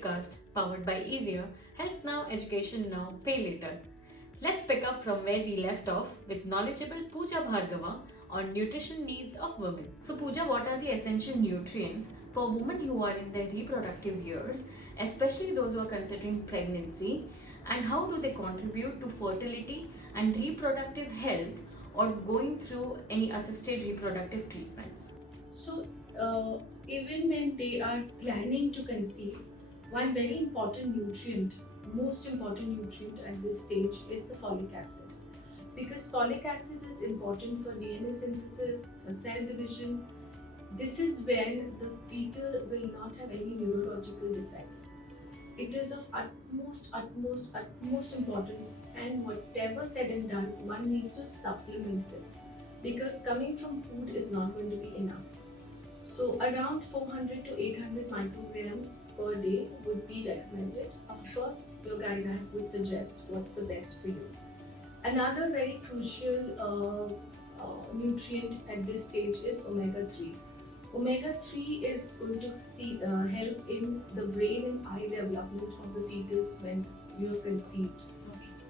FitCast, powered by Easier, Health Now, Education Now, Pay Later. Let's pick up from where we left off with knowledgeable Pooja Bhargava on nutrition needs of women. So, Pooja, what are the essential nutrients for women who are in their reproductive years, especially those who are considering pregnancy, and how do they contribute to fertility and reproductive health or going through any assisted reproductive treatments? So, even when they are planning to conceive, one very important nutrient, most important nutrient at this stage is the folic acid. Because folic acid is important for DNA synthesis, for cell division. This is when the fetal will not have any neurological defects. It is of utmost importance, and whatever said and done, one needs to supplement this because coming from food is not going to be enough. So around 400 to 800 micrograms per day would be recommended. Of course, your guideline would suggest what's the best for you. Another very crucial nutrient at this stage is omega-3. Omega-3 is going to help in the brain and eye development of the fetus when you have conceived.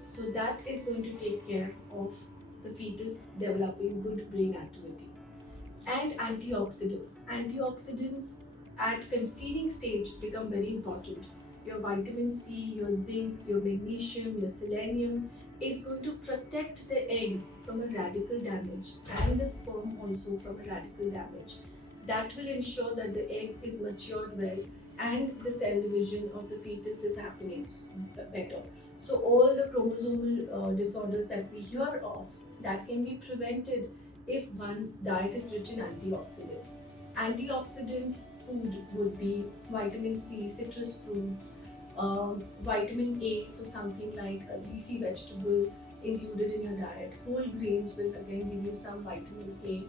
So that is going to take care of the fetus developing good brain activity. And antioxidants. Antioxidants at conceiving stage become very important. Your vitamin C, your zinc, your magnesium, your selenium is going to protect the egg from a radical damage and the sperm also from a radical damage. That will ensure that the egg is matured well and the cell division of the fetus is happening better. So all the chromosomal disorders that we hear of, that can be prevented if one's diet is rich in antioxidants. Antioxidant food would be vitamin C, citrus fruits, vitamin A, so something like a leafy vegetable included in your diet. Whole grains will again give you some vitamin A.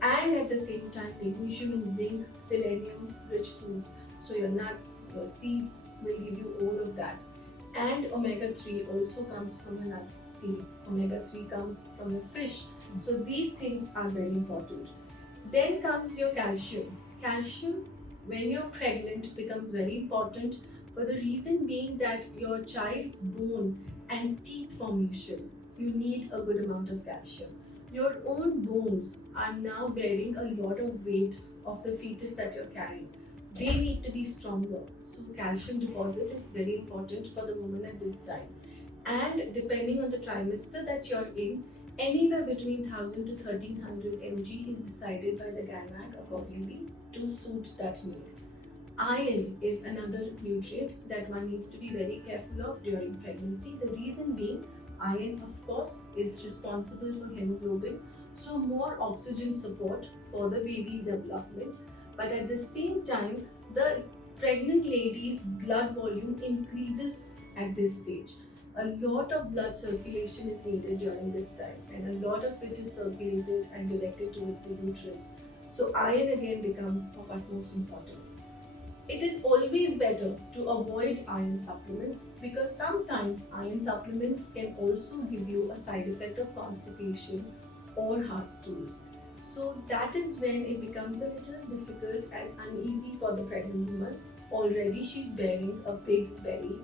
And at the same time, magnesium and zinc, selenium rich foods. So your nuts, your seeds will give you all of that. And omega-3 also comes from your nuts, seeds. Omega-3 comes from your fish. So these things are very important. Then comes your calcium. Calcium, when you're pregnant, becomes very important for the reason being that your child's bone and teeth formation, you need a good amount of calcium. Your own bones are now bearing a lot of weight of the fetus that you're carrying. They need to be stronger. So calcium deposit is very important for the woman at this time. And depending on the trimester that you're in, anywhere between 1000 to 1300 mg is decided by the gynec accordingly to suit that need. Iron is another nutrient that one needs to be very careful of during pregnancy. The reason being, iron of course is responsible for hemoglobin, so more oxygen support for the baby's development. But at the same time, the pregnant lady's blood volume increases at this stage. A lot of blood circulation is needed during this time, and a lot of it is circulated and directed towards the uterus. So iron again becomes of utmost importance. It is always better to avoid iron supplements because sometimes iron supplements can also give you a side effect of constipation or heart stools. So that is when it becomes a little difficult and uneasy for the pregnant woman. Already she's bearing a big belly,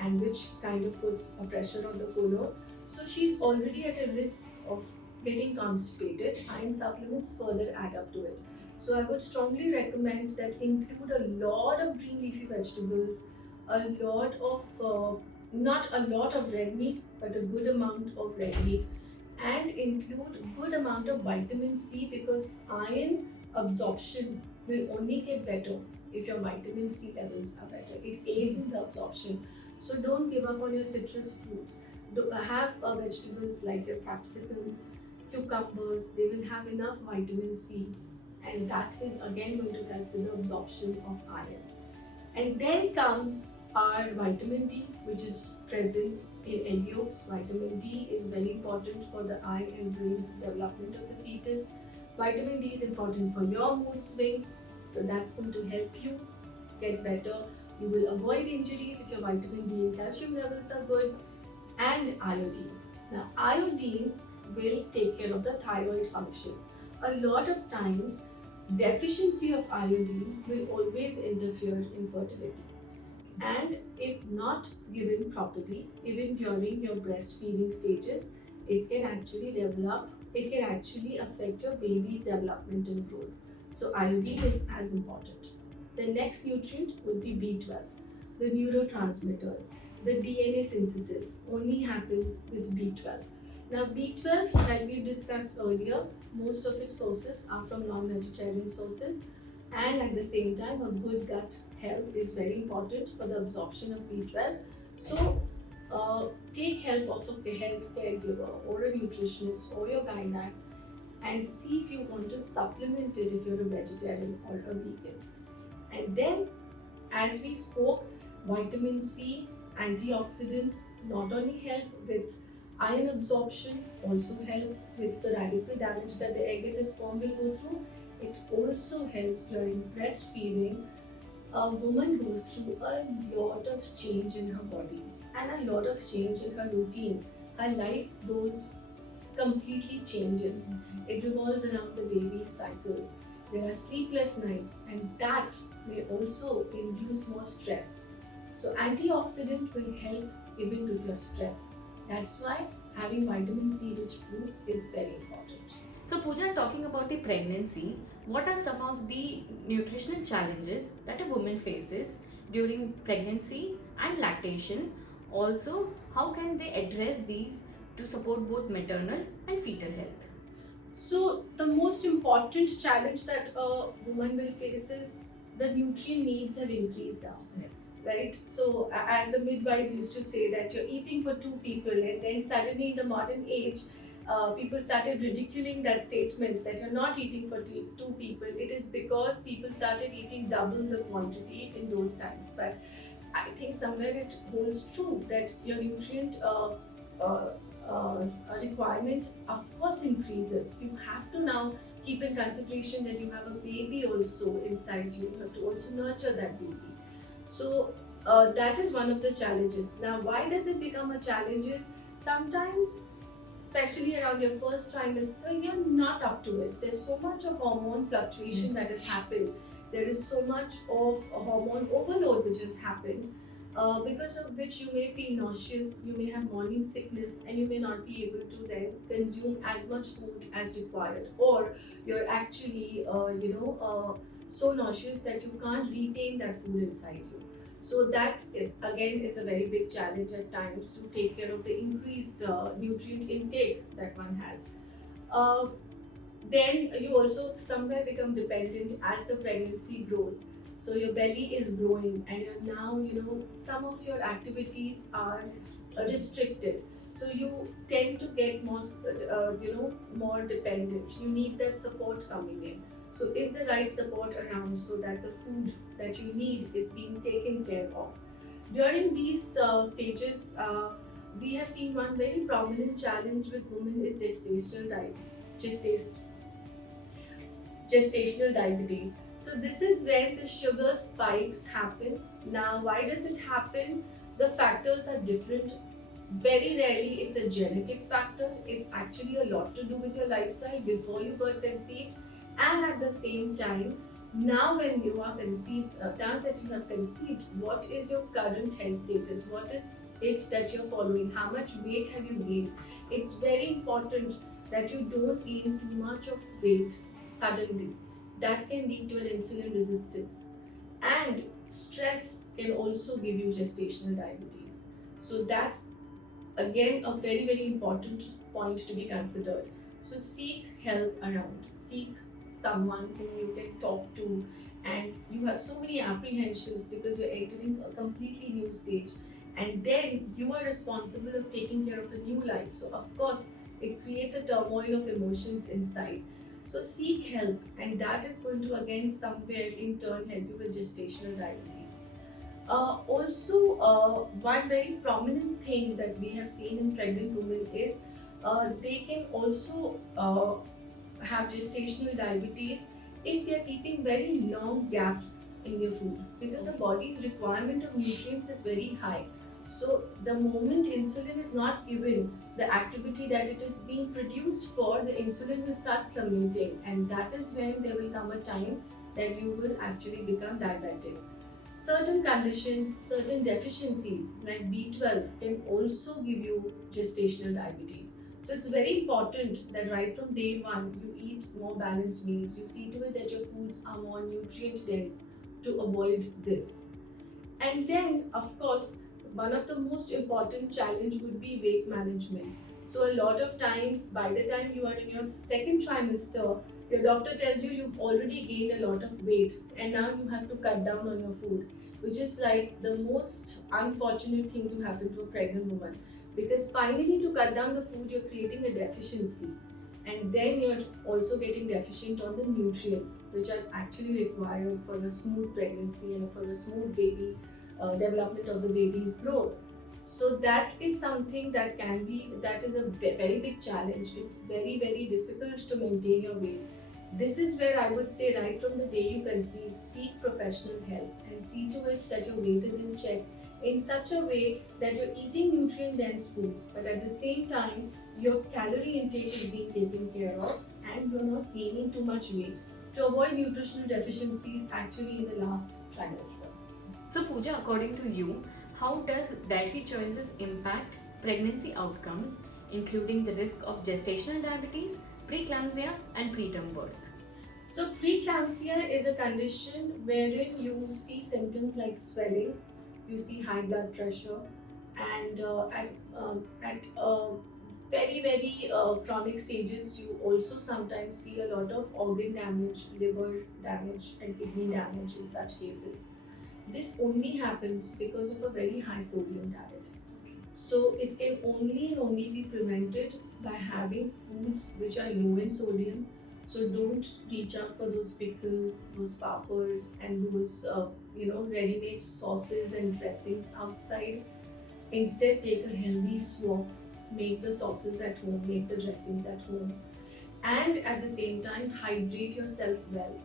and which kind of puts a pressure on the colon. So she's already at a risk of getting constipated. Iron supplements further add up to it. So I would strongly recommend that include a lot of green leafy vegetables, not a lot of red meat, but a good amount of red meat, and include good amount of vitamin C because iron absorption will only get better if your vitamin C levels are better. It aids in the absorption. So don't give up on your citrus fruits. Have vegetables like your capsicums, cucumbers. They will have enough vitamin C, and that is again going to help with the absorption of iron. And then comes our vitamin D, which is present in egg yolks. Vitamin D is very important for the eye and brain development of the fetus. Vitamin D is important for your mood swings, so that's going to help you get better. You will avoid injuries if your vitamin D and calcium levels are good. And iodine. Now, iodine will take care of the thyroid function. A lot of times, deficiency of iodine will always interfere in fertility. And if not given properly, even during your breastfeeding stages, it can actually affect your baby's development and growth. So iodine is as important. The next nutrient would be B12. The neurotransmitters, the DNA synthesis only happen with B12. Now B12, like we discussed earlier, most of its sources are from non-vegetarian sources, and at the same time a good gut health is very important for the absorption of B12. So take help of a health caregiver or a nutritionist or your gynac and see if you want to supplement it if you're a vegetarian or a vegan. And then, as we spoke, vitamin C, antioxidants not only help with iron absorption, also help with the radical damage that the egg and the sperm will go through. It also helps during breastfeeding. A woman goes through a lot of change in her body and a lot of change in her routine. Her life goes completely changes. It revolves around the baby's cycles. There are sleepless nights, and that may also induce more stress. So antioxidant will help even with your stress. That's why having vitamin C rich foods is very important. So, Pooja, talking about the pregnancy, what are some of the nutritional challenges that a woman faces during pregnancy and lactation? Also, how can they address these to support both maternal and fetal health? So the most important challenge that a woman will face is the nutrient needs have increased now. Right? So, as the midwives used to say, that you're eating for two people, and then suddenly in the modern age, people started ridiculing that statement that you're not eating for two people. It is because people started eating double the quantity in those times. But I think somewhere it holds true that your nutrient uh, requirement, of course, increases. You have to now keep in consideration that you have a baby also inside you. You have to also nurture that baby. So that is one of the challenges. Now, why does it become a challenge? Is sometimes, especially around your first trimester, you're not up to it. There's so much of hormone fluctuation that has happened. There is so much of hormone overload which has happened, because of which you may feel nauseous, you may have morning sickness, and you may not be able to then consume as much food as required, or you're actually, so nauseous that you can't retain that food inside you. So that again is a very big challenge at times to take care of the increased nutrient intake that one has. Uh, then you also somewhere become dependent as the pregnancy grows. So your belly is growing, and you're now, some of your activities are restricted. So you tend to get more, more dependent. You need that support coming in. So is the right support around so that the food that you need is being taken care of? During these stages, we have seen one very prominent challenge with women is gestational diabetes. So this is where the sugar spikes happen. Now, why does it happen? The factors are different. Very rarely it's a genetic factor. It's actually a lot to do with your lifestyle before you got conceived, and at the same time, now when you are conceived, now that you have conceived, what is your current health status? What is it that you're following? How much weight have you gained? It's very important that you don't gain too much of weight suddenly. That can lead to an insulin resistance. And stress can also give you gestational diabetes. So that's again a very, very important point to be considered. So seek help around. Seek someone whom you can talk to, and you have so many apprehensions because you're entering a completely new stage, and then you are responsible of taking care of a new life. So of course it creates a turmoil of emotions inside. So seek help, and that is going to again somewhere in turn help you with gestational diabetes. One very prominent thing that we have seen in pregnant women is they can also have gestational diabetes if they are keeping very long gaps in their food, because the body's requirement of nutrients is very high. So the moment insulin is not given the activity that it is being produced for, the insulin will start plummeting, and that is when there will come a time that you will actually become diabetic. Certain conditions, certain deficiencies like B12 can also give you gestational diabetes. So it's very important that right from day one you eat more balanced meals. You see to it that your foods are more nutrient dense to avoid this. And then, of course, one of the most important challenge would be weight management. So a lot of times, by the time you are in your second trimester, your doctor tells you you've already gained a lot of weight and now you have to cut down on your food, which is like the most unfortunate thing to happen to a pregnant woman. Because finally, to cut down the food, you're creating a deficiency, and then you're also getting deficient on the nutrients which are actually required for a smooth pregnancy and for a smooth baby development of the baby's growth. So that is something that is a very big challenge. It's very difficult to maintain your weight. This is where I would say right from the day you conceive, seek professional help and see to it that your weight is in check in such a way that you're eating nutrient dense foods, but at the same time your calorie intake is being taken care of and you're not gaining too much weight to avoid nutritional deficiencies actually in the last trimester. So, Pooja, according to you, how does dietary choices impact pregnancy outcomes, including the risk of gestational diabetes, preeclampsia, and preterm birth? So preeclampsia is a condition wherein you see symptoms like swelling, you see high blood pressure, and at very chronic stages, you also sometimes see a lot of organ damage, liver damage, and kidney damage in such cases. This only happens because of a very high sodium diet. So it can only be prevented by having foods which are low in sodium. So don't reach out for those pickles, those pappers, and those ready-made sauces and dressings outside. Instead, take a healthy swap. Make the sauces at home, make the dressings at home, and at the same time hydrate yourself well.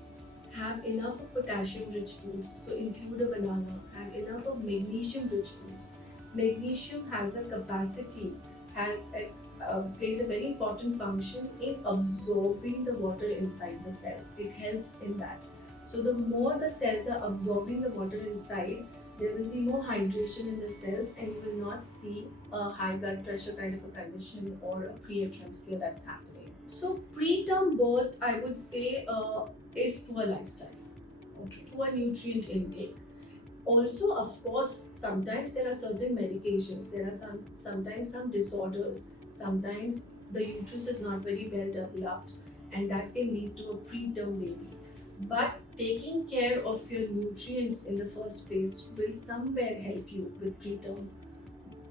Have enough of potassium rich foods, so include a banana. Have enough of magnesium rich foods. Magnesium has a capacity, plays a very important function in absorbing the water inside the cells. It helps in that. So the more the cells are absorbing the water inside, there will be more hydration in the cells and you will not see a high blood pressure kind of a condition or a preeclampsia that's happening. So preterm birth, I would say, is poor lifestyle, okay, poor nutrient intake. Also, of course, sometimes there are certain medications, there are sometimes some disorders, sometimes the uterus is not very well developed and that can lead to a preterm baby. But taking care of your nutrients in the first place will somewhere help you with preterm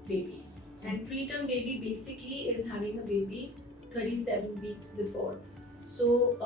baby. And preterm baby basically is having a baby 37 weeks before. So,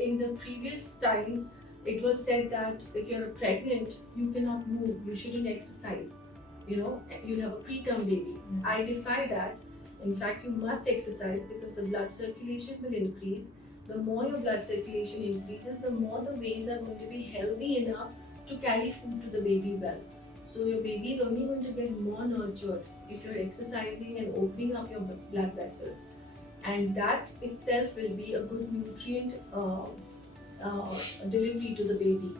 in the previous times, it was said that if you're pregnant, you cannot move, you shouldn't exercise. You'll have a preterm baby. I defy that. In fact, you must exercise because the blood circulation will increase. The more your blood circulation increases, the more the veins are going to be healthy enough to carry food to the baby well. So your baby is only going to get more nurtured if you're exercising and opening up your blood vessels. And that itself will be a good nutrient delivery to the baby.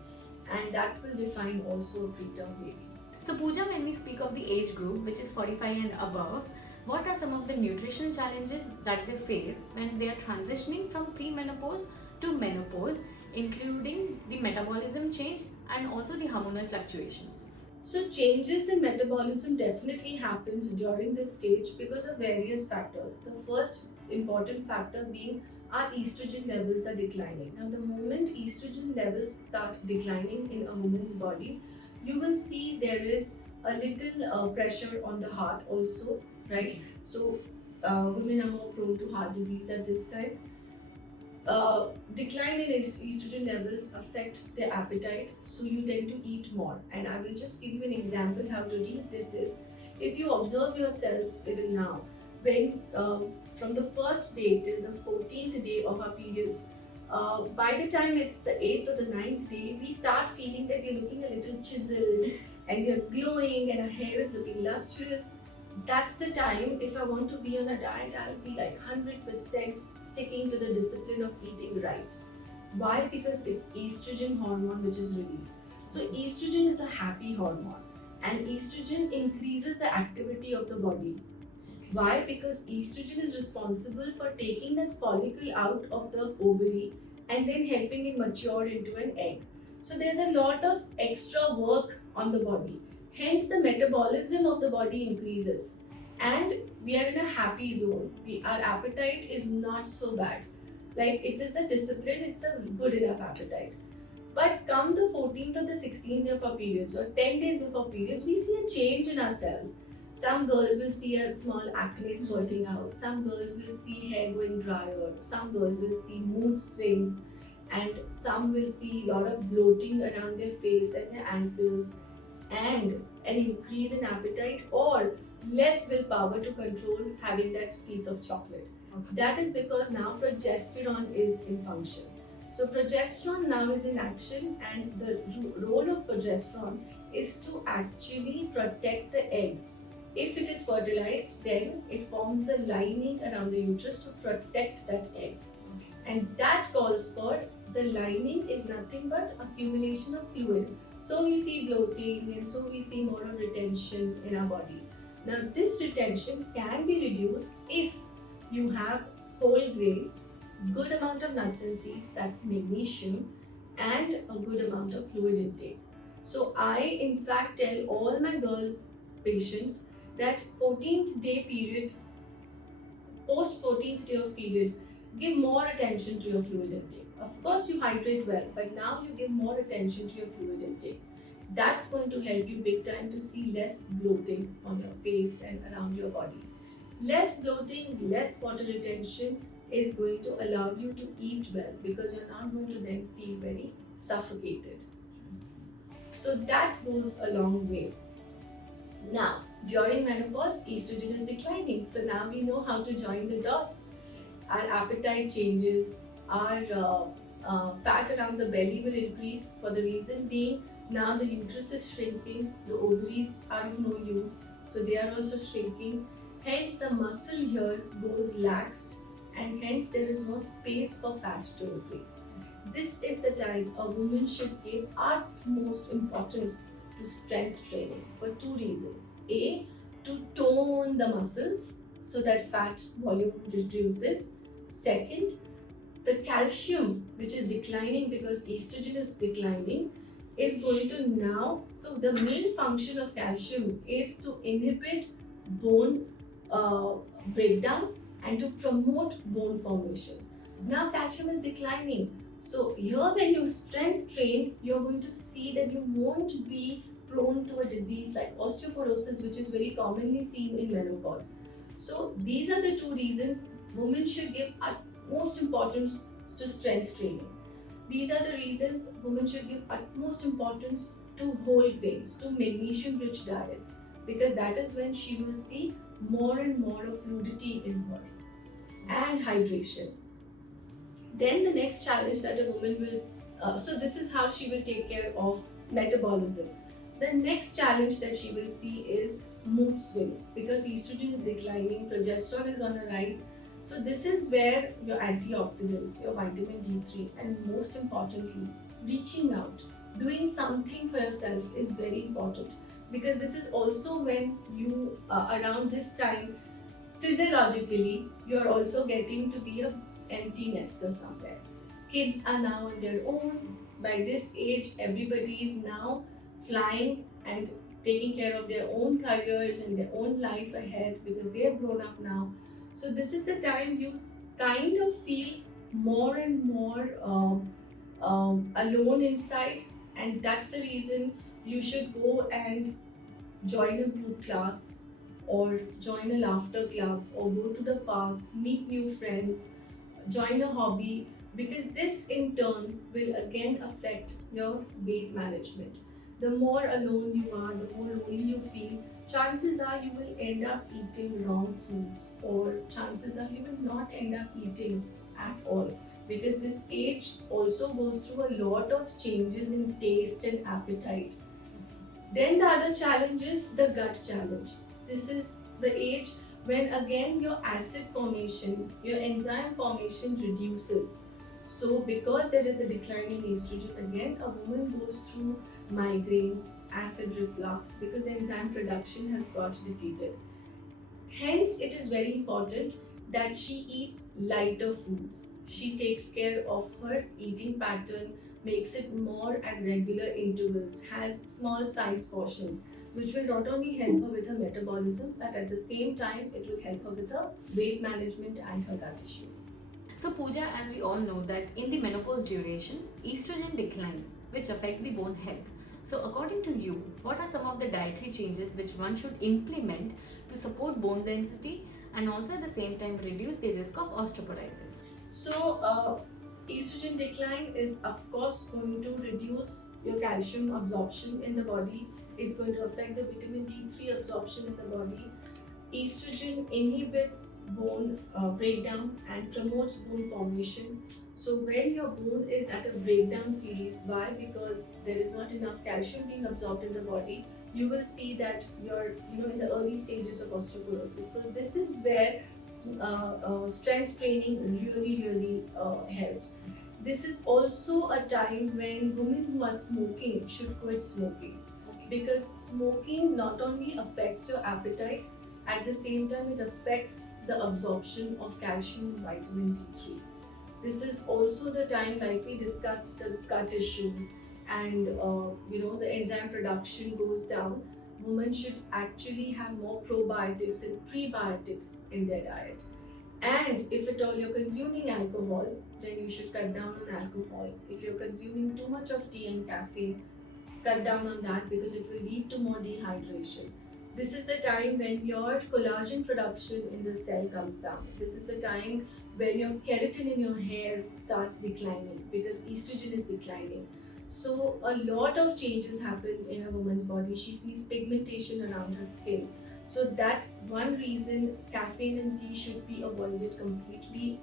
And that will define also a preterm baby. So, Pooja, when we speak of the age group, which is 45 and above, what are some of the nutrition challenges that they face when they are transitioning from premenopause to menopause, including the metabolism change and also the hormonal fluctuations? So changes in metabolism definitely happens during this stage because of various factors. The first important factor being our estrogen levels are declining. Now the moment estrogen levels start declining in a woman's body, you will see there is a little pressure on the heart also, right? So women are more prone to heart disease at this time. Decline in estrogen levels affect their appetite, so you tend to eat more. And I will just give you an example how to read this is. If you observe yourselves even now, when from the first day till the 14th day of our periods, by the time it's the 8th or the 9th day, we start feeling that we're looking a little chiseled and we're glowing and our hair is looking lustrous. That's the time, if I want to be on a diet, I'll be like 100% sticking to the discipline of eating right. Why? Because it's estrogen hormone which is released. So estrogen is a happy hormone, and estrogen increases the activity of the body. Why? Because estrogen is responsible for taking that follicle out of the ovary and then helping it mature into an egg. So there's a lot of extra work on the body. Hence, the metabolism of the body increases, and we are in a happy zone. Our appetite is not so bad. Like, it is a discipline, it's a good enough appetite. But come the 14th or the 16th day of our periods, or 10 days before periods, we see a change in ourselves. Some girls will see a small acne spurting out, some girls will see hair going drier, some girls will see mood swings, and some will see a lot of bloating around their face and their ankles, and an increase in appetite or less willpower to control having that piece of chocolate. Okay. That is because now progesterone is in function. So progesterone now is in action, and the role of progesterone is to actually protect the egg. If it is fertilized, then it forms the lining around the uterus to protect that egg. And that calls for, the lining is nothing but accumulation of fluid. So we see bloating, and so we see more of retention in our body. Now this retention can be reduced if you have whole grains, good amount of nuts and seeds, that's magnesium, and a good amount of fluid intake. So I in fact tell all my girl patients that 14th day period, post 14th day of period, give more attention to your fluid intake. Of course you hydrate well, but now you give more attention to your fluid intake. That's going to help you big time to see less bloating on your face and around your body. Less bloating, less water retention is going to allow you to eat well, because you're not going to then feel very suffocated. So that goes a long way. Now, during menopause, estrogen is declining. So now we know how to join the dots. Our appetite changes, our fat around the belly will increase, for the reason being now the uterus is shrinking, the ovaries are of no use, so they are also shrinking. Hence the muscle here goes laxed, and hence there is no space for fat to increase. This is the time a woman should give utmost importance to strength training for two reasons. A, to tone the muscles so that fat volume reduces. Second, the calcium, which is declining because estrogen is declining, is going to now, so the main function of calcium is to inhibit bone breakdown and to promote bone formation. Now calcium is declining. So here when you strength train, you're going to see that you won't be prone to a disease like osteoporosis, which is very commonly seen in menopause. So these are the two reasons women should give utmost importance to strength training. These are the reasons women should give utmost importance to whole grains, to magnesium rich diets, because that is when she will see more and more of fluidity in her, and hydration. Then the next challenge that a woman will, so this is how she will take care of metabolism. The next challenge that she will see is mood swings, because estrogen is declining, progesterone is on a rise. So this is where your antioxidants, your vitamin D3, and most importantly, reaching out, doing something for yourself is very important, because this is also when you, around this time, physiologically, you're also getting to be an empty nester somewhere. Kids are now on their own. By this age, everybody is now flying and taking care of their own careers and their own life ahead, because they have grown up now. So this is the time you kind of feel more and more alone inside, and that's the reason you should go and join a group class, or join a laughter club, or go to the park, meet new friends, join a hobby, because this in turn will again affect your weight management. The more alone you are, the more lonely you feel, chances are you will end up eating wrong foods, or chances are you will not end up eating at all, because this age also goes through a lot of changes in taste and appetite. Then the other challenge is the gut challenge. This is the age when again your acid formation, your enzyme formation reduces. So because there is a decline in estrogen, again a woman goes through migraines, acid reflux, because enzyme production has got defeated. Hence, it is very important that she eats lighter foods. She takes care of her eating pattern, makes it more at regular intervals, has small size portions, which will not only help her with her metabolism, but at the same time, it will help her with her weight management and her gut issues. So, Pooja, as we all know that in the menopause duration, estrogen declines, which affects the bone health. So, according to you, what are some of the dietary changes which one should implement to support bone density and also at the same time reduce the risk of osteoporosis? So, estrogen decline is of course going to reduce your calcium absorption in the body. It's going to affect the vitamin D3 absorption in the body. Estrogen inhibits bone breakdown and promotes bone formation. So when your bone is at a breakdown series, why? Because there is not enough calcium being absorbed in the body. You will see that you're in the early stages of osteoporosis. So this is where strength training really helps. This is also a time when women who are smoking should quit smoking, because smoking not only affects your appetite, at the same time it affects the absorption of calcium and vitamin D3. This is also the time, like we discussed, the gut issues and the enzyme production goes down. Women should actually have more probiotics and prebiotics in their diet. And if at all you're consuming alcohol, then you should cut down on alcohol. If you're consuming too much of tea and caffeine, cut down on that, because it will lead to more dehydration. This is the time when your collagen production in the cell comes down. This is the time when your keratin in your hair starts declining, because estrogen is declining. So a lot of changes happen in a woman's body. She sees pigmentation around her skin. So that's one reason caffeine and tea should be avoided completely,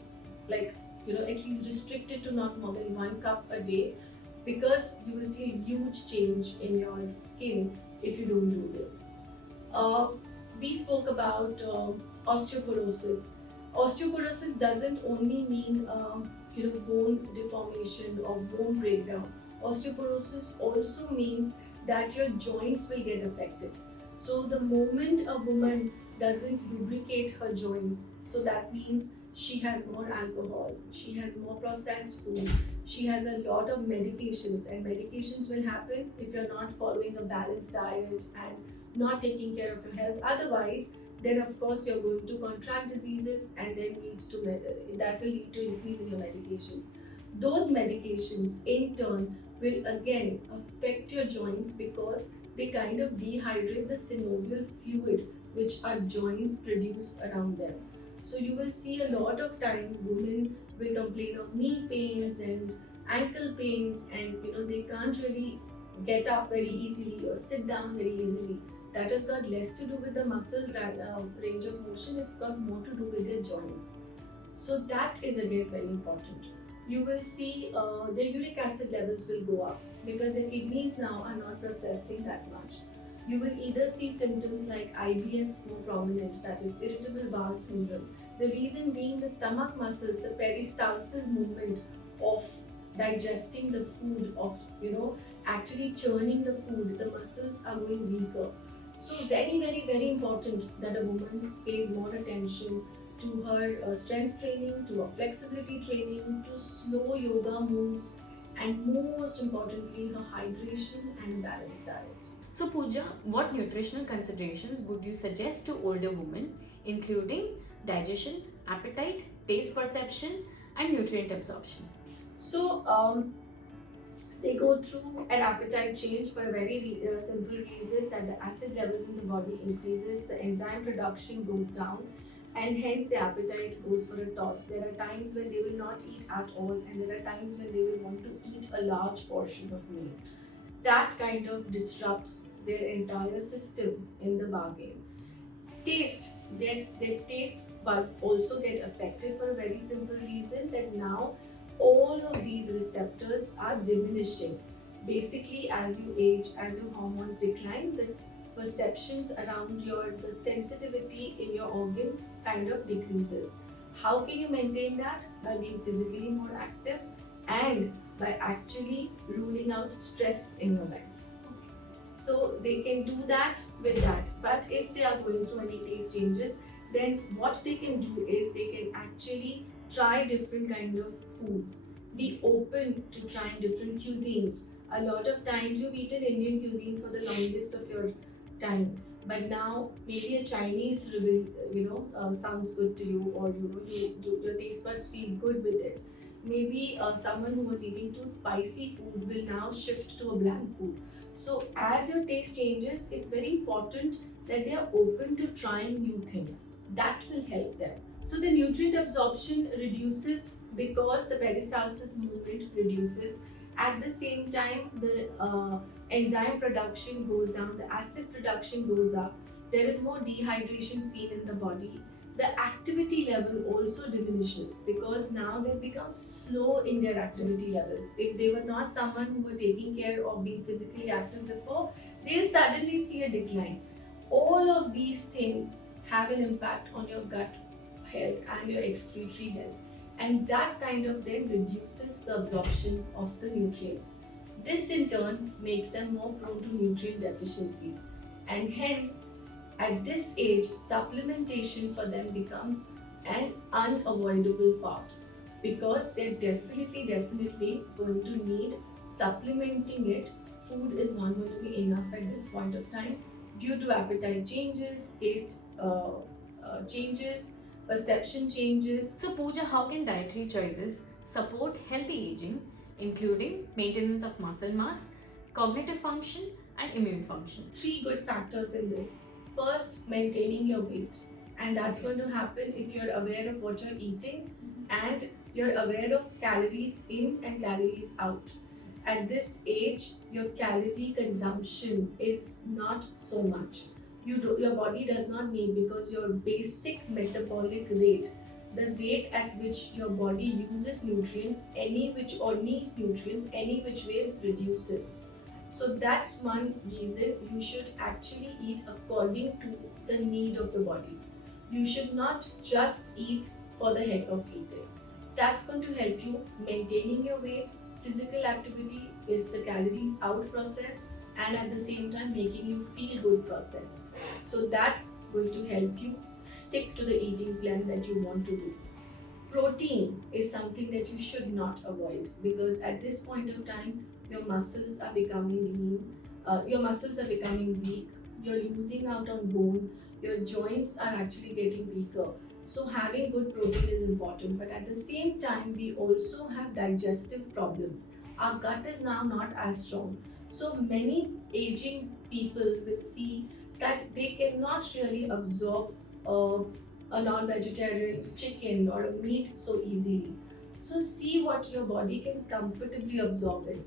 at least restricted to not more than 1 cup a day, because you will see a huge change in your skin if you don't do this. We spoke about osteoporosis. Osteoporosis doesn't only mean bone deformation or bone breakdown. Osteoporosis also means that your joints will get affected. So the moment a woman doesn't lubricate her joints, so that means she has more alcohol, she has more processed food, she has a lot of medications, and medications will happen if you're not following a balanced diet and not taking care of your health. Otherwise, then of course you're going to contract diseases, and then that will lead to increase in your medications. Those medications in turn will again affect your joints, because they kind of dehydrate the synovial fluid which our joints produce around them. So you will see a lot of times women will complain of knee pains and ankle pains, and they can't really get up very easily or sit down very easily. That has got less to do with the muscle range of motion, it's got more to do with their joints. So that is again very important. You will see their uric acid levels will go up, because their kidneys now are not processing that much. You will either see symptoms like IBS more prominent, that is irritable bowel syndrome. The reason being the stomach muscles, the peristalsis movement of digesting the food, of actually churning the food, the muscles are going weaker. So very important that a woman pays more attention to her strength training, to her flexibility training, to slow yoga moves, and most importantly her hydration and balanced diet. So, Pooja, what nutritional considerations would you suggest to older women, including digestion, appetite, taste perception, and nutrient absorption? So, they go through an appetite change for a very simple reason, that the acid levels in the body increases, the enzyme production goes down, and hence the appetite goes for a toss. There are times when they will not eat at all, and there are times when they will want to eat a large portion of meal. That kind of disrupts their entire system in the bargain. Taste, yes, their taste buds also get affected for a very simple reason, that now all of these receptors are diminishing. Basically, as you age, as your hormones decline, the perceptions around the sensitivity in your organ kind of decreases. How can you maintain that? By being physically more active and by actually ruling out stress in your life. So they can do that with that. But if they are going through any taste changes, then what they can do is they can actually try different kind of foods. Be open to trying different cuisines. A lot of times you've eaten Indian cuisine for the longest of your time, but now maybe a Chinese sounds good to you, or your taste buds feel good with it. Maybe someone who was eating too spicy food will now shift to a bland food. So as your taste changes, it's very important that they are open to trying new things. That will help them. So the nutrient absorption reduces because the peristalsis movement reduces. At the same time, the enzyme production goes down, the acid production goes up. There is more dehydration seen in the body. The activity level also diminishes because now they become slow in their activity levels. If they were not someone who were taking care of being physically active before, they'll suddenly see a decline. All of these things have an impact on your gut health and your excretory health, and that kind of then reduces the absorption of the nutrients. This in turn makes them more prone to nutrient deficiencies, and hence at this age supplementation for them becomes an unavoidable part, because they're definitely going to need supplementing it. Food is not going to be enough at this point of time due to appetite changes, taste changes, perception changes. So, Pooja, how can dietary choices support healthy aging, including maintenance of muscle mass, cognitive function, and immune function? Three good factors in this. First, maintaining your weight, and that's going to happen if you're aware of what you're eating and you're aware of calories in and calories out. At this age, your calorie consumption is not so much. Your body does not need, because your basic metabolic rate, the rate at which your body uses nutrients, any which or needs nutrients, any which ways reduces. So that's one reason you should actually eat according to the need of the body. You should not just eat for the heck of eating. That's going to help you maintaining your weight. Physical activity is the calories out process, and at the same time making you feel good process. So that's going to help you stick to the eating plan that you want to do. Protein is something that you should not avoid, because at this point of time your muscles are becoming lean, your muscles are becoming weak, you're losing out on bone, your joints are actually getting weaker. So having good protein is important, but at the same time we also have digestive problems. Our gut is now not as strong. So many aging people will see that they cannot really absorb a non-vegetarian chicken or a meat so easily. So see what your body can comfortably absorb it.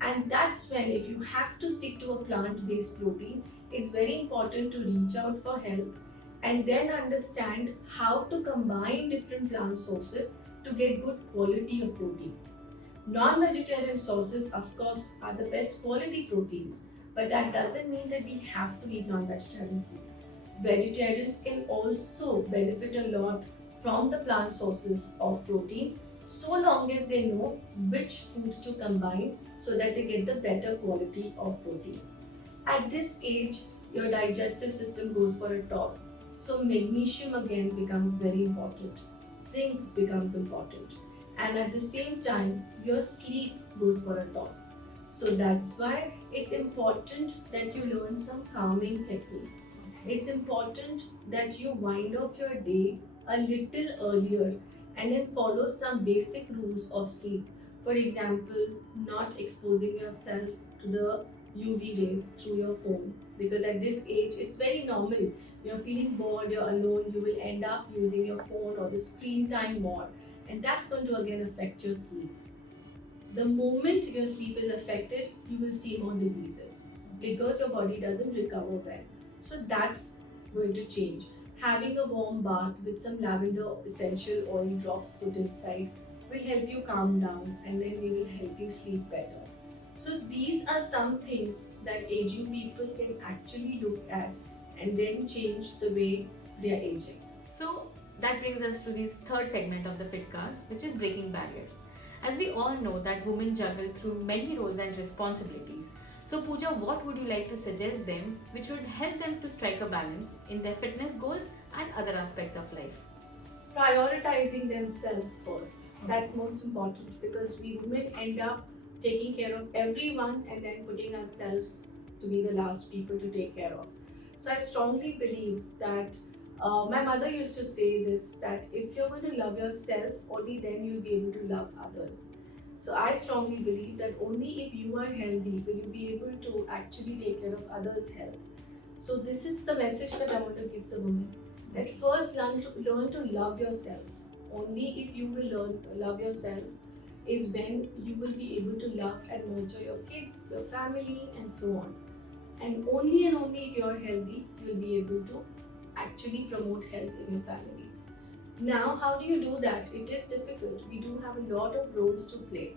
And that's when, if you have to stick to a plant-based protein, it's very important to reach out for help and then understand how to combine different plant sources to get good quality of protein. Non-vegetarian sources, of course, are the best quality proteins, but that doesn't mean that we have to eat non-vegetarian food. Vegetarians can also benefit a lot from the plant sources of proteins, so long as they know which foods to combine so that they get the better quality of protein. At this age, your digestive system goes for a toss. So magnesium again becomes very important. Zinc becomes important. And at the same time, your sleep goes for a toss. So that's why it's important that you learn some calming techniques. It's important that you wind off your day a little earlier and then follow some basic rules of sleep. For example, not exposing yourself to the UV rays through your phone, because at this age it's very normal. You're feeling bored, you're alone, you will end up using your phone or the screen time more, and that's going to again affect your sleep. The moment your sleep is affected, you will see more diseases because your body doesn't recover well. So that's going to change. Having a warm bath with some lavender essential oil drops put inside will help you calm down, and then they will help you sleep better. So these are some things that aging people can actually look at and then change the way they are aging. So that brings us to this third segment of the FitCast, which is breaking barriers. As we all know that women juggle through many roles and responsibilities, So, Pooja, what would you like to suggest them which would help them to strike a balance in their fitness goals and other aspects of life? Prioritizing themselves first. That's most important, because we women end up taking care of everyone and then putting ourselves to be the last people to take care of. So I strongly believe that my mother used to say this, that if you're going to love yourself, only then you'll be able to love others. So I strongly believe that only if you are healthy will you be able to actually take care of others' health. So this is the message that I want to give the women, that first learn to love yourselves. Only if you will learn love yourselves is when you will be able to love and nurture your kids, your family, and so on. And only if you are healthy, you will be able to actually promote health in your family. Now, how do you do that? It is difficult. We do have a lot of roles to play.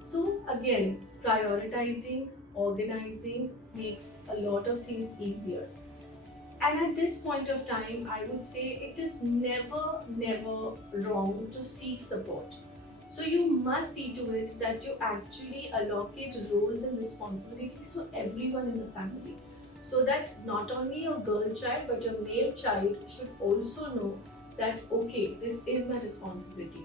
So, again, prioritizing, organizing makes a lot of things easier. And at this point of time, I would say it is never wrong to seek support. So you must see to it that you actually allocate roles and responsibilities to everyone in the family. So that not only your girl child but your male child should also know that okay, this is my responsibility.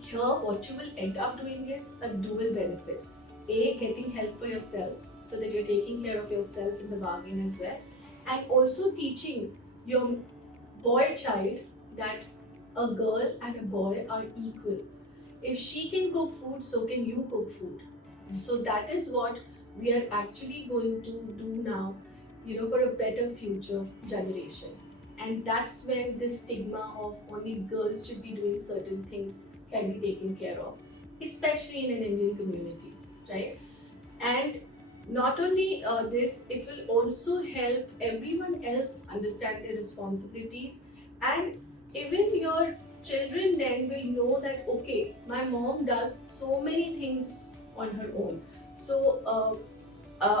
Here, what you will end up doing is a dual benefit. A, getting help for yourself so that you're taking care of yourself in the bargain as well, and also teaching your boy child that a girl and a boy are equal. If she can cook food, so can you cook food. So that is what we are actually going to do now, for a better future generation. And that's when this stigma of only girls should be doing certain things can be taken care of, especially in an Indian community, right? And not only this, it will also help everyone else understand their responsibilities, and even your children then will know that okay, my mom does so many things on her own. So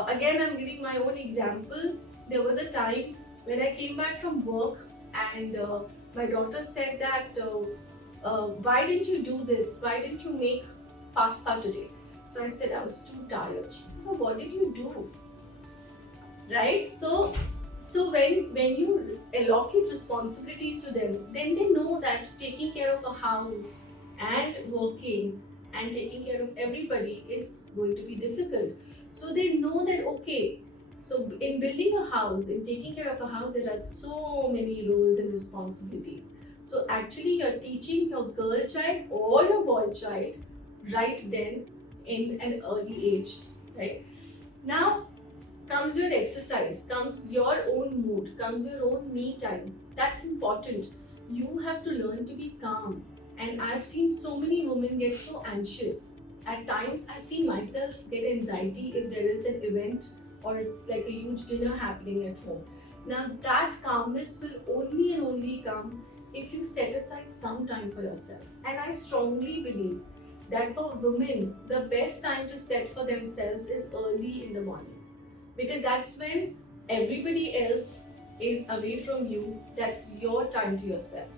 again, I'm giving my own example. There was a time when I came back from work, and my daughter said that why didn't you do this? Why didn't you make pasta today? So I said I was too tired. She said, "Oh, what did you do?" Right? So when you allocate responsibilities to them, then they know that taking care of a house and working and taking care of everybody is going to be difficult. So they know that okay, so in building a house, in taking care of a house, there are so many roles and responsibilities. So actually you're teaching your girl child or your boy child right then in an early age, right? Now comes your exercise, comes your own mood, comes your own me time. That's important. You have to learn to be calm. And I've seen so many women get so anxious. At times, I've seen myself get anxiety if there is an event or it's like a huge dinner happening at home. Now, that calmness will only and only come if you set aside some time for yourself. And I strongly believe that for women, the best time to set for themselves is early in the morning, because that's when everybody else is away from you. That's your time to yourself.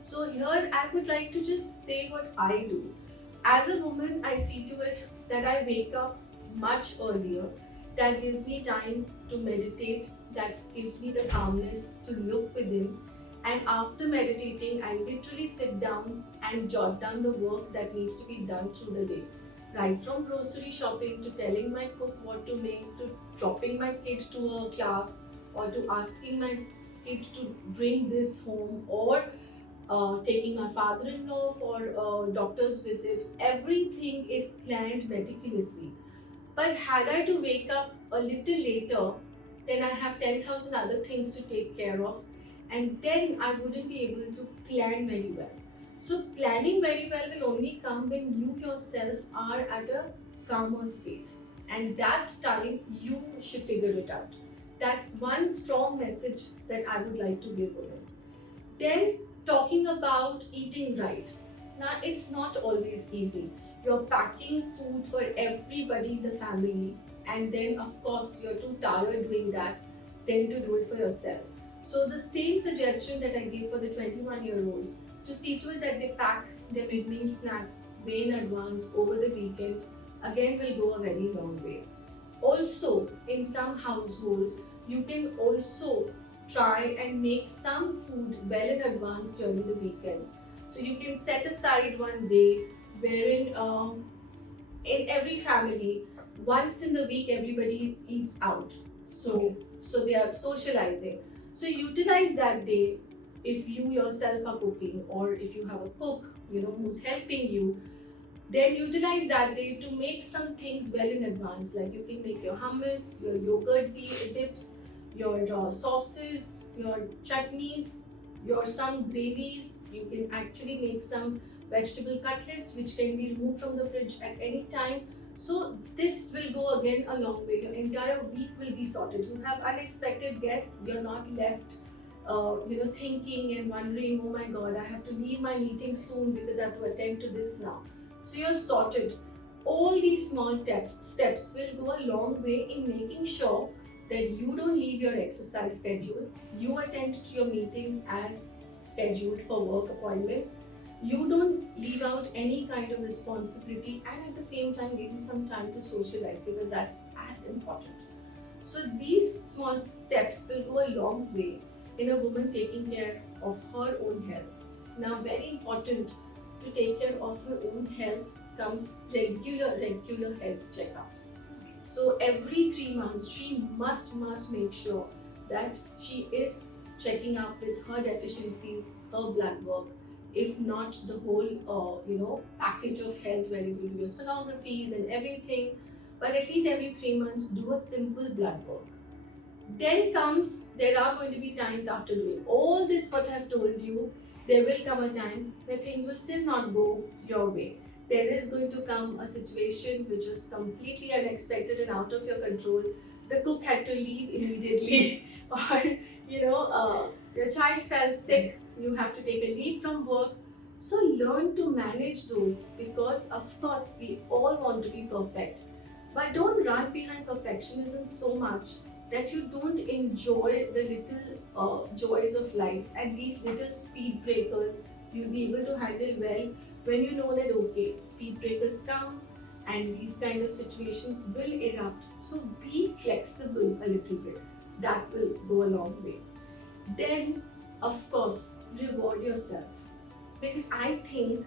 So here I would like to just say what I do. As a woman, I see to it that I wake up much earlier. That gives me time to meditate, that gives me the calmness to look within. And after meditating, I literally sit down and jot down the work that needs to be done through the day. Right from grocery shopping to telling my cook what to make, to dropping my kid to a class, or to asking my kid to bring this home, or taking my father-in-law for a doctor's visit. Everything is planned meticulously. But had I to wake up a little later, then I have 10,000 other things to take care of, and then I wouldn't be able to plan very well. So planning very well will only come when you yourself are at a calmer state, and that time you should figure it out. That's one strong message that I would like to give women. Then talking about eating right. Now it's not always easy. You're packing food for everybody in the family, and then of course you're too tired doing that, then to do it for yourself. So the same suggestion that I give for the 21-year-olds, to see to it that they pack their mid-meal snacks way in advance over the weekend, again will go a very long way. Also, in some households, you can also try and make some food well in advance during the weekends. So you can set aside one day wherein in every family, once in the week everybody eats out. So they are socializing. So utilize that day if you yourself are cooking, or if you have a cook, who's helping you, then utilize that day to make some things well in advance. Like you can make your hummus, your yogurt dips, your sauces, your chutneys, your some gravies. You can actually make some vegetable cutlets which can be removed from the fridge at any time. So this will go again a long way. Your entire week will be sorted. You have unexpected guests. You're not left thinking and wondering, oh my god, I have to leave my meeting soon because I have to attend to this now. So you're sorted. All these small steps will go a long way in making sure that you don't leave your exercise schedule. You attend to your meetings as scheduled for work appointments. You don't leave out any kind of responsibility, and at the same time give you some time to socialize, because that's as important. So these small steps will go a long way in a woman taking care of her own health. Now, very important to take care of her own health comes regular health checkups. So every 3 months she must make sure that she is checking up with her deficiencies, her blood work, if not the whole package of health where you do your sonographies and everything, but at least every 3 months do a simple blood work. Then there are going to be times after doing all this what I have told you, there will come a time where things will still not go your way. There is going to come a situation which is completely unexpected and out of your control. The cook had to leave immediately, or your child fell sick, you have to take a leave from work. So learn to manage those, because of course we all want to be perfect. But don't run behind perfectionism so much that you don't enjoy the little joys of life, and these little speed breakers you'll be able to handle well when you know that okay, speed breakers come and these kind of situations will erupt. So be flexible a little bit. That will go a long way. Then, of course, reward yourself, because I think,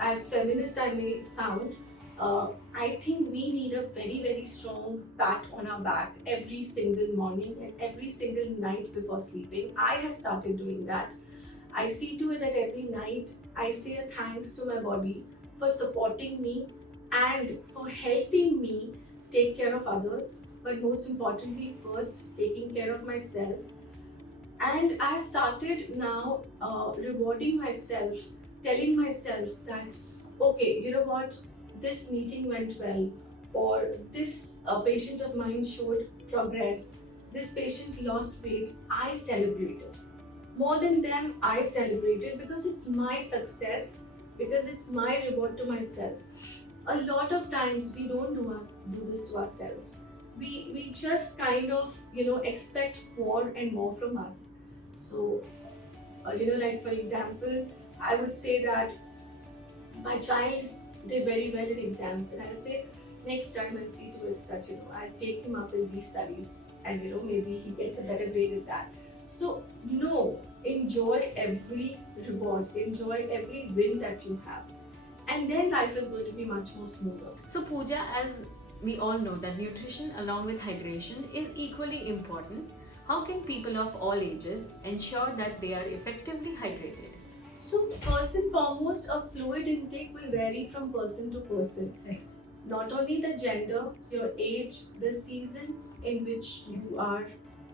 as feminist I may sound, I think we need a very strong pat on our back every single morning and every single night before sleeping. I have started doing that. I see to it that every night I say a thanks to my body for supporting me and for helping me take care of others, but most importantly, first taking care of myself. And I have started now rewarding myself, telling myself that, okay, you know what, this meeting went well, or this patient of mine showed progress, this patient lost weight, I celebrated. More than them, I celebrated, because it's my success, because it's my reward to myself. A lot of times we don't do this to ourselves. We just kind of expect more and more from us. So like for example, I would say that my child did very well in exams, and I'll say next time I'll see to it that I'll take him up in these studies, and maybe he gets a better grade at that. So enjoy every reward, enjoy every win that you have, and then life is going to be much more smoother. So Pooja, as we all know that nutrition along with hydration is equally important, how can people of all ages ensure that they are effectively hydrated? So first and foremost, a fluid intake will vary from person to person. Right. Not only the gender, your age, the season in which you are,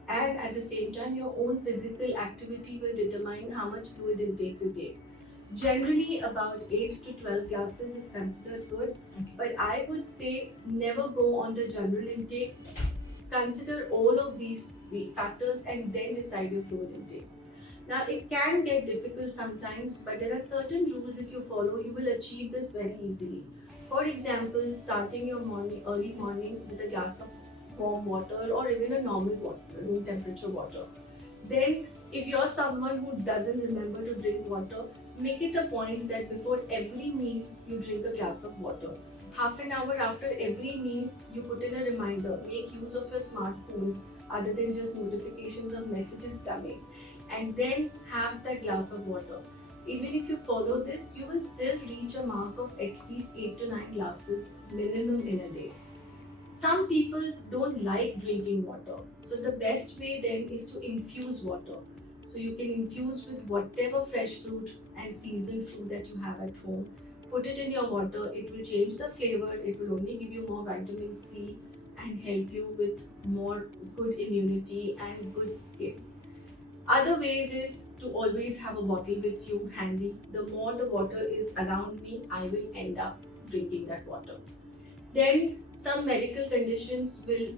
and at the same time your own physical activity will determine how much fluid intake you take. Generally about 8 to 12 glasses is considered good, but I would say never go on the general intake. Consider all of these factors and then decide your fluid intake. Now it can get difficult sometimes, but there are certain rules if you follow, you will achieve this very easily. For example, starting your early morning with a glass of warm water, or even a normal water, room temperature water. Then if you're someone who doesn't remember to drink water, make it a point that before every meal you drink a glass of water. half an hour after every meal, you put in a reminder. Make use of your smartphones other than just notifications of messages coming, and then have that glass of water. Even if you follow this, you will still reach a mark of at least 8 to 9 glasses minimum in a day. Some people don't like drinking water, so the best way then is to infuse water. So you can infuse with whatever fresh fruit and seasonal fruit that you have at home. Put it in your water, it will change the flavor, it will only give you more vitamin C and help you with more good immunity and good skin. Other ways is to always have a bottle with you handy. The more the water is around me, I will end up drinking that water. Then some medical conditions will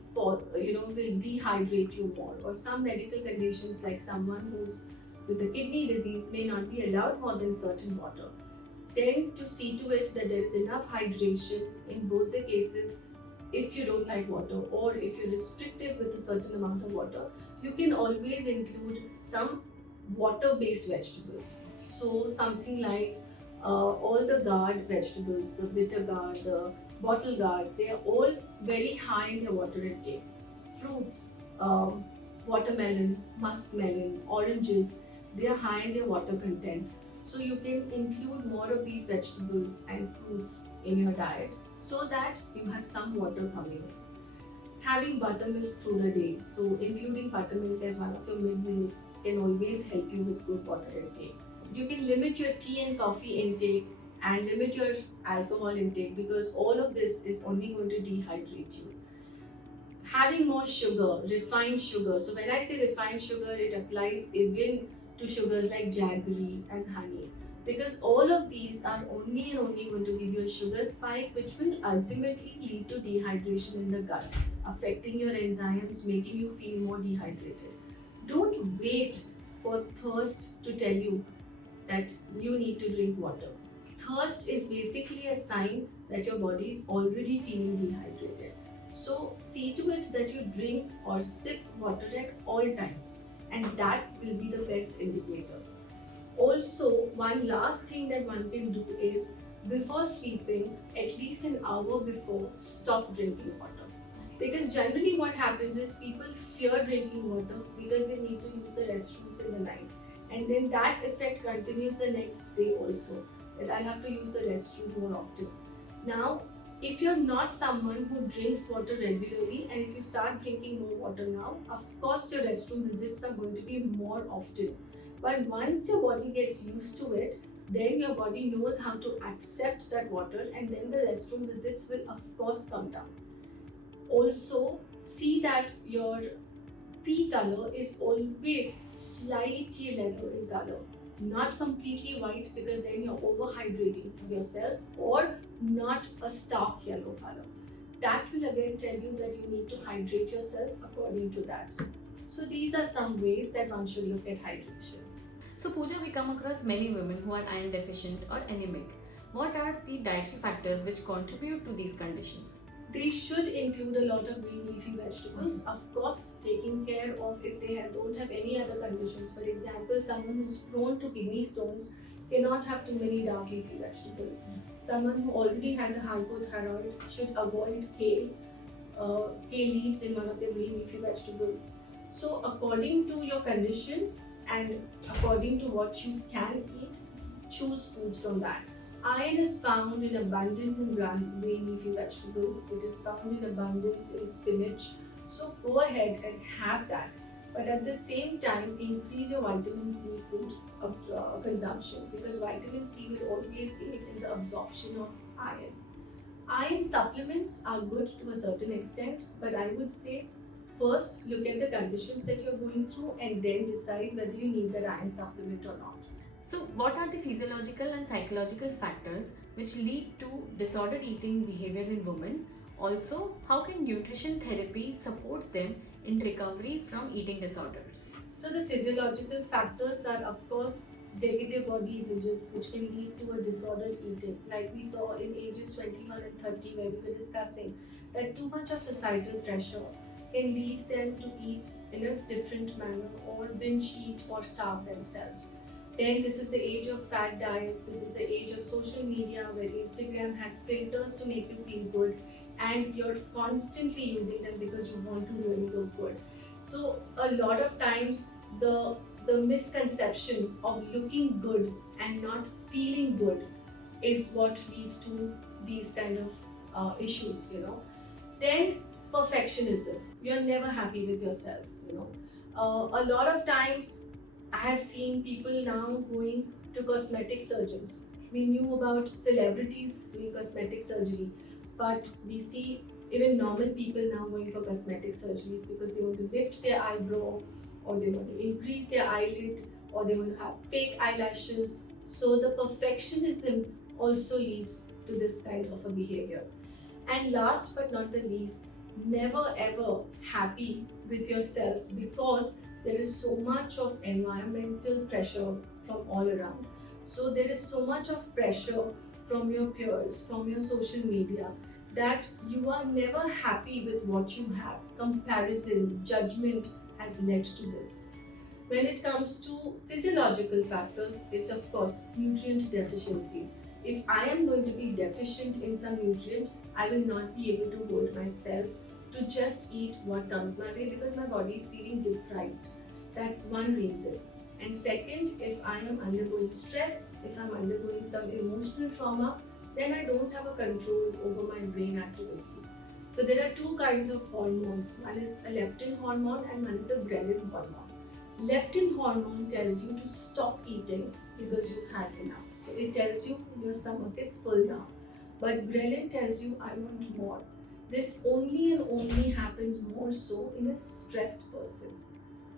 dehydrate you more, or some medical conditions like someone who's with the kidney disease may not be allowed more than certain water. Then to see to it that there is enough hydration in both the cases. If you don't like water, or if you're restricted with a certain amount of water, you can always include some water based vegetables. So something like all the gourd vegetables, the bitter gourd, the bottle gourd, they are all very high in their water intake. Fruits, watermelon, muskmelon, oranges, they are high in their water content. So you can include more of these vegetables and fruits in your diet so that you have some water coming in. Having buttermilk through the day, so including buttermilk as one of your mid meals, can always help you with good water intake. You can limit your tea and coffee intake and limit your alcohol intake, because all of this is only going to dehydrate you. Having more sugar, refined sugar. So when I say refined sugar, it applies even to sugars like jaggery and honey, because all of these are only and only going to give you a sugar spike, which will ultimately lead to dehydration in the gut, affecting your enzymes, making you feel more dehydrated. Don't wait for thirst to tell you that you need to drink water. Thirst is basically a sign that your body is already feeling dehydrated. So see to it that you drink or sip water at all times, and that will be the best indicator. Also, one last thing that one can do is before sleeping, at least an hour before, stop drinking water. Because generally what happens is people fear drinking water because they need to use the restrooms in the night. And then that effect continues the next day also, that I have to use the restroom more often. Now, if you're not someone who drinks water regularly, and if you start drinking more water now, of course your restroom visits are going to be more often. But once your body gets used to it, then your body knows how to accept that water, and then the restroom visits will of course come down. Also, see that your pee color is always slightly yellow in color, not completely white, because then you're overhydrating yourself, or not a stark yellow color. That will again tell you that you need to hydrate yourself according to that. So these are some ways that one should look at hydration. So, Pooja, we come across many women who are iron deficient or anemic. What are the dietary factors which contribute to these conditions? They should include a lot of green leafy vegetables. Of course, taking care of if they don't have any other conditions. For example, someone who's prone to kidney stones cannot have too many dark leafy vegetables. Someone who already has a hypothyroid should avoid kale leaves in one of their green leafy vegetables. So according to your condition and according to what you can eat, choose foods from that. Iron is found in abundance in green leafy vegetables. It is found in abundance in spinach. So go ahead and have that. But at the same time, increase your vitamin C food consumption, because vitamin C will always aid in the absorption of iron. Iron supplements are good to a certain extent, but I would say first look at the conditions that you're going through and then decide whether you need that iron supplement or not. So, what are the physiological and psychological factors which lead to disordered eating behavior in women? Also, how can nutrition therapy support them in recovery from eating disorder? So the physiological factors are of course negative body images, which can lead to a disordered eating, like we saw in ages 21 and 30 where we were discussing that too much of societal pressure can lead them to eat in a different manner or binge eat or starve themselves. Then this is the age of fad diets. This is the age of social media where Instagram has filters to make you feel good, and you're constantly using them because you want to really look good. So a lot of times the misconception of looking good and not feeling good is what leads to these kind of issues, you know. Then perfectionism. You're never happy with yourself, you know. A lot of times I have seen people now going to cosmetic surgeons. We knew about celebrities doing cosmetic surgery, but we see even normal people now going for cosmetic surgeries because they want to lift their eyebrow, or they want to increase their eyelid, or they want to have fake eyelashes. So the perfectionism also leads to this kind of a behavior. And last but not the least, never ever happy with yourself because there is so much of environmental pressure from all around. So there is so much of pressure from your peers, from your social media, that you are never happy with what you have. Comparison, judgment has led to this. When it comes to physiological factors, it's of course nutrient deficiencies. If I am going to be deficient in some nutrient, I will not be able to hold myself to just eat what comes my way because my body is feeling deprived. That's one reason. And second, if I am undergoing stress, if I'm undergoing some emotional trauma, then I don't have a control over my brain activity. So there are two kinds of hormones. One is a leptin hormone and one is a ghrelin hormone. Leptin hormone tells you to stop eating because you've had enough. So it tells you your stomach is full now. But ghrelin tells you I want more. This only and only happens more so in a stressed person.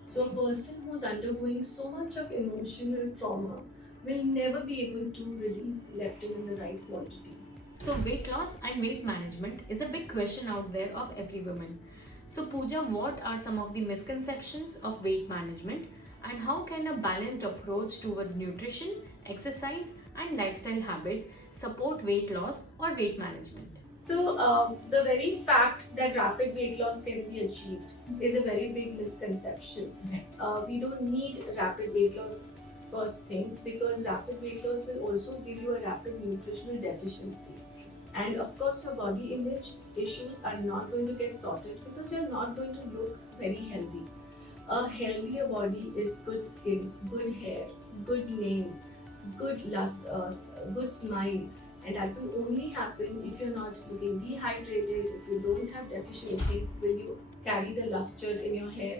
So a person who's undergoing so much of emotional trauma will never be able to release leptin in the right quantity. So weight loss and weight management is a big question out there of every woman. So Pooja, what are some of the misconceptions of weight management, and how can a balanced approach towards nutrition, exercise and lifestyle habit support weight loss or weight management? So the very fact that rapid weight loss can be achieved is a very big misconception. We don't need rapid weight loss first thing, because rapid weight loss will also give you a rapid nutritional deficiency. And of course your body image issues are not going to get sorted because you're not going to look very healthy. A healthier body is good skin, good hair, good nails, good smile, and that will only happen if you're not looking dehydrated, if you don't have deficiencies, will you carry the luster in your hair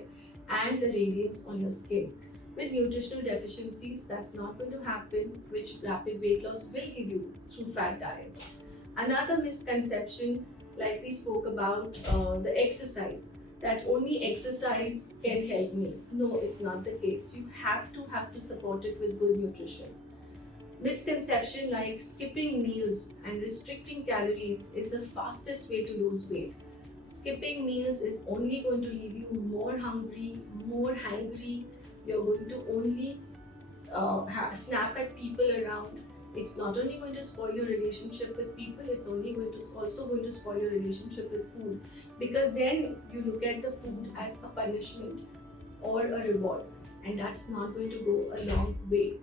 and the radiance on your skin. With nutritional deficiencies, that's not going to happen, which rapid weight loss will give you through fat diets. Another misconception, like we spoke about, the exercise, that only exercise can help me. No, it's not the case. You have to support it with good nutrition. Misconception like skipping meals and restricting calories is the fastest way to lose weight. Skipping meals is only going to leave you more hungry, more hangry. You're going to only snap at people around. It's not only going to spoil your relationship with people, it's also going to spoil your relationship with food, because then you look at the food as a punishment or a reward, and that's not going to go a long way.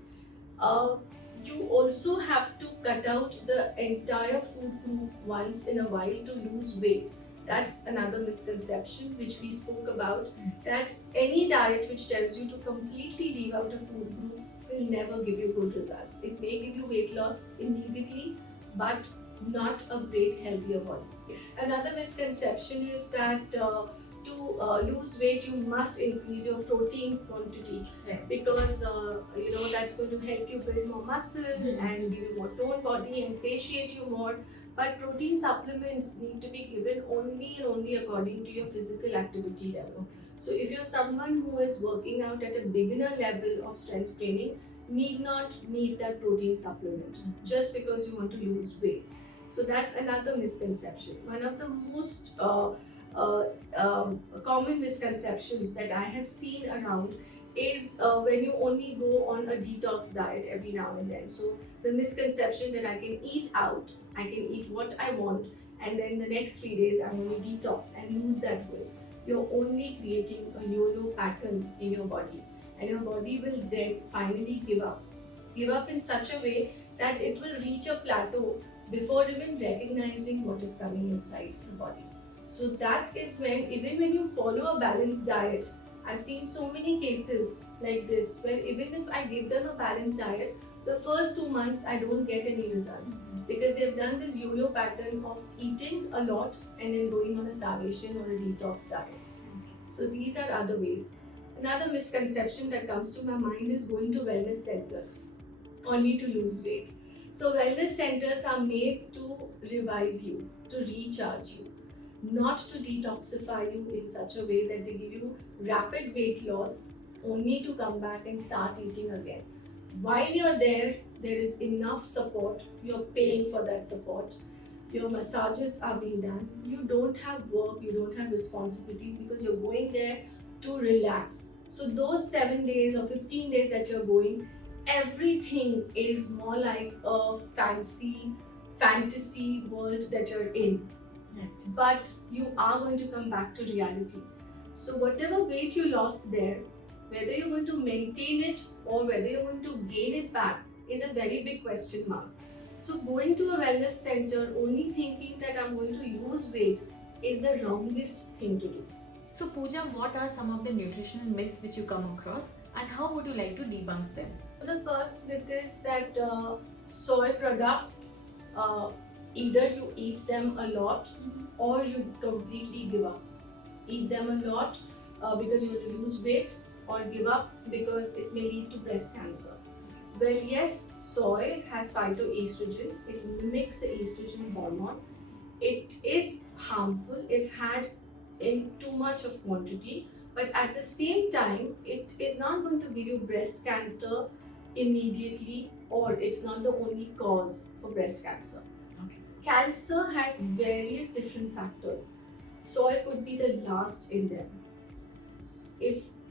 You also have to cut out the entire food group once in a while to lose weight. That's another misconception which we spoke about, that any diet which tells you to completely leave out a food group will never give you good results. It may give you weight loss immediately, but not a great healthier body. Another misconception is that to lose weight you must increase your protein quantity, because that's going to help you build more muscle and give you more toned body and satiate you more. But protein supplements need to be given only and only according to your physical activity level. So if you're someone who is working out at a beginner level of strength training, need not need that protein supplement just because you want to lose weight. So that's another misconception. One of the most common misconceptions that I have seen around is when you only go on a detox diet every now and then. So the misconception that I can eat out, I can eat what I want, and then the next 3 days I'm going to detox and lose that weight. You're only creating a yo-yo pattern in your body. and your body will then finally give up. Give up in such a way that it will reach a plateau before even recognizing what is coming inside the body. So that is when, even when you follow a balanced diet, I've seen so many cases like this where even if I give them a balanced diet, the first 2 months I don't get any results because they've done this yo-yo pattern of eating a lot and then going on a starvation or a detox diet. So these are other ways. Another misconception that comes to my mind is going to wellness centers only to lose weight. So wellness centers are made to revive you, to recharge you, not to detoxify you in such a way that they give you rapid weight loss only to come back and start eating again. While you're there, there is enough support. You're paying for that support. Your massages are being done. You don't have work, you don't have responsibilities because you're going there to relax. So those 7 days or 15 days that you're going, everything is more like a fantasy world that you're in. But you are going to come back to reality. So whatever weight you lost there, whether you're going to maintain it or whether you're going to gain it back is a very big question mark. So going to a wellness center only thinking that I'm going to lose weight is the wrongest thing to do. So Pooja, what are some of the nutritional myths which you come across and how would you like to debunk them? So the first myth is that soy products, either you eat them a lot or you completely give up. Eat them a lot because you want to lose weight, or give up because it may lead to breast cancer. Well, yes, soy has phytoestrogen. It mimics the estrogen hormone. It is harmful if had in too much of quantity, but at the same time, it is not going to give you breast cancer immediately, or it's not the only cause for breast cancer. Okay. Cancer has various different factors. Soy could be the last in them.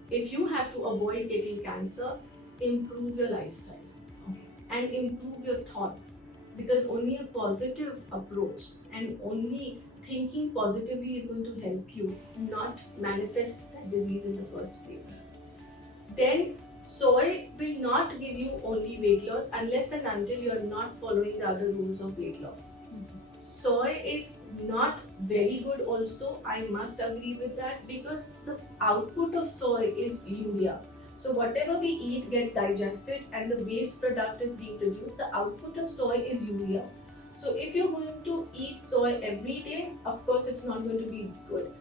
If you have to avoid getting cancer, improve your lifestyle. Okay. And improve your thoughts, because only a positive approach and only thinking positively is going to help you not manifest that disease in the first place. Then soy will not give you only weight loss unless and until you are not following the other rules of weight loss. Soy is not very good also, I must agree with that, because the output of soy is urea. So whatever we eat gets digested and the waste product is being produced. The output of soy is urea. So if you're going to eat soy every day, of course it's not going to be good.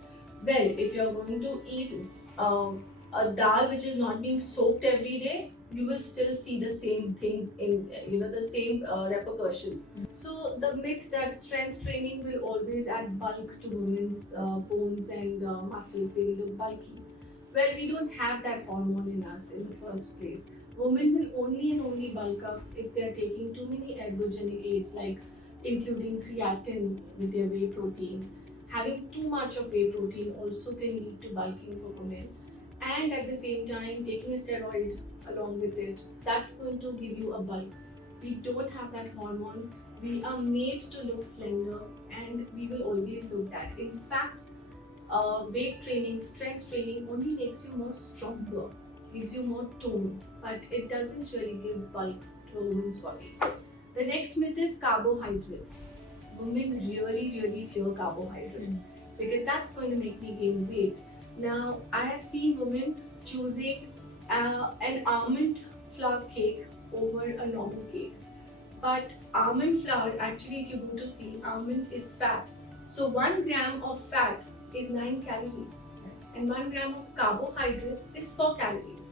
Well, if you're going to eat a dal which is not being soaked every day, you will still see the same thing in the same repercussions. So the myth that strength training will always add bulk to women's bones and muscles, they will look bulky. Well, we don't have that hormone in us in the first place. Women will only and only bulk up if they are taking too many ergogenic aids, like including creatine with their whey protein. Having too much of whey protein also can lead to bulking for women. And at the same time, taking a steroid along with it, that's going to give you a bulk. We don't have that hormone. We are made to look slender and we will always look that. In fact, weight training, strength training only makes you more stronger, gives you more tone, but it doesn't really give bulk to a woman's body. The next myth is carbohydrates. Women really fear carbohydrates because that's going to make me gain weight. Now, I have seen women choosing an almond flour cake over a normal cake. But almond flour, actually, if you go to see, almond is fat. So 1 gram of fat is 9 calories. And 1 gram of carbohydrates is 4 calories.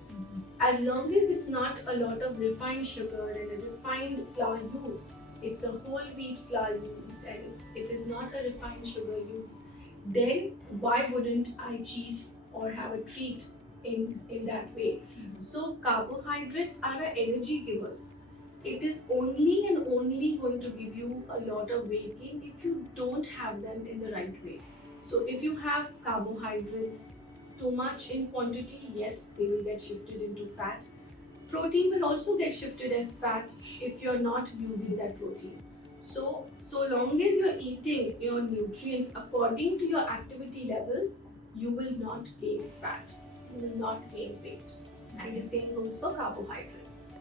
As long as it's not a lot of refined sugar and a refined flour used, it's a whole wheat flour used, and if it is not a refined sugar used, then why wouldn't I cheat or have a treat in that way? So carbohydrates are our energy givers. It is only and only going to give you a lot of weight gain if you don't have them in the right way. So if you have carbohydrates too much in quantity, yes, they will get shifted into fat. Protein will also get shifted as fat if you're not using that protein. So long as you're eating your nutrients according to your activity levels, you will not gain fat, you will not gain weight. and the same goes for carbohydrates.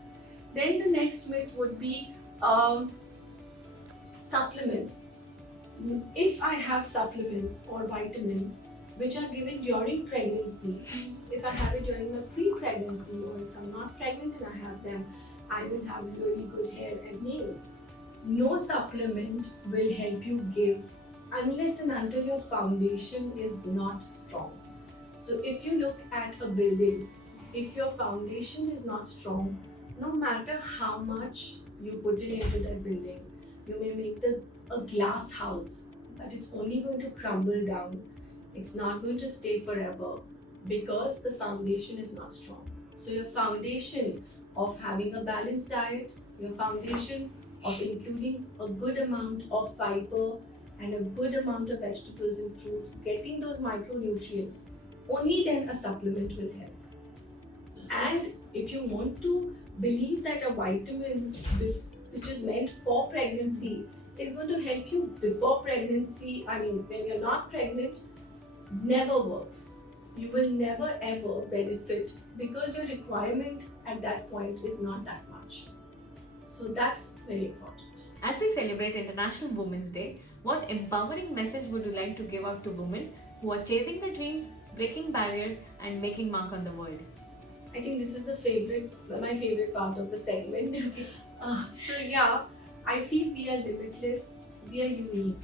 Then the next myth would be supplements. If I have supplements or vitamins which are given during pregnancy, if I have it during my pre-pregnancy, or if I'm not pregnant and I have them, I will have really good hair and nails. No supplement will help you give unless and until your foundation is not strong. So if you look at a building, if your foundation is not strong, no matter how much you put it into that building, you may make a glass house, but it's only going to crumble down. It's not going to stay forever because the foundation is not strong. So your foundation of having a balanced diet, your foundation of including a good amount of fiber and a good amount of vegetables and fruits, getting those micronutrients, only then a supplement will help. And if you want to believe that a vitamin which is meant for pregnancy is going to help you before pregnancy, when you're not pregnant, never works. You will never ever benefit because your requirement at that point is not that much. So that's very important. As we celebrate International Women's Day, what empowering message would you like to give out to women who are chasing their dreams, breaking barriers, and making mark on the world? I think this is my favorite part of the segment. So yeah, I feel we are limitless, we are unique,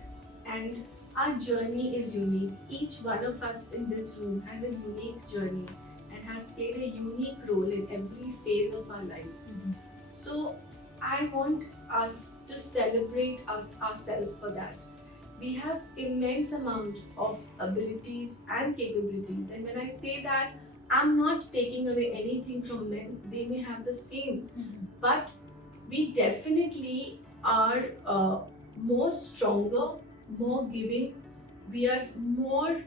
and our journey is unique. Each one of us in this room has a unique journey and has played a unique role in every phase of our lives. Mm-hmm. So I want us to celebrate ourselves for that. We have immense amount of abilities and capabilities, and when I say that, I'm not taking away anything from men. They may have the same, but we definitely are more stronger, more giving. We are more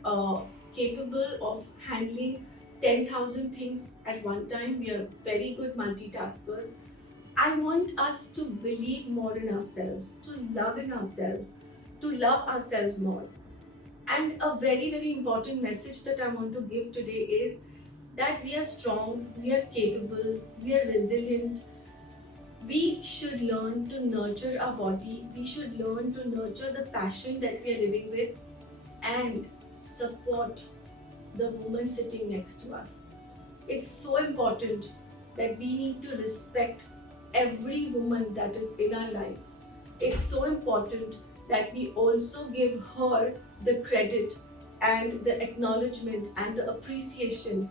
capable of handling 10,000 things at one time. We are very good multitaskers. I want us to believe more in ourselves, to love in ourselves, to love ourselves more. And a very, very important message that I want to give today is that we are strong, we are capable, we are resilient. We should learn to nurture our body, we should learn to nurture the passion that we are living with and support the woman sitting next to us. It's so important that we need to respect every woman that is in our life. It's so important that we also give her the credit and the acknowledgement and the appreciation.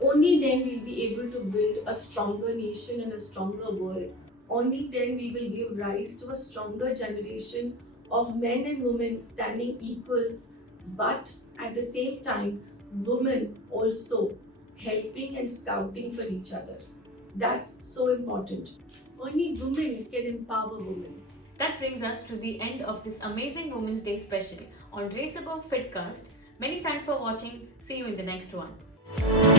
Only then we'll be able to build a stronger nation and a stronger world. Only then we will give rise to a stronger generation of men and women standing equals, but at the same time, women also helping and scouting for each other. That's so important. Only women can empower women. That brings us to the end of this amazing Women's Day special on Race Above FitCast. Many thanks for watching. See you in the next one.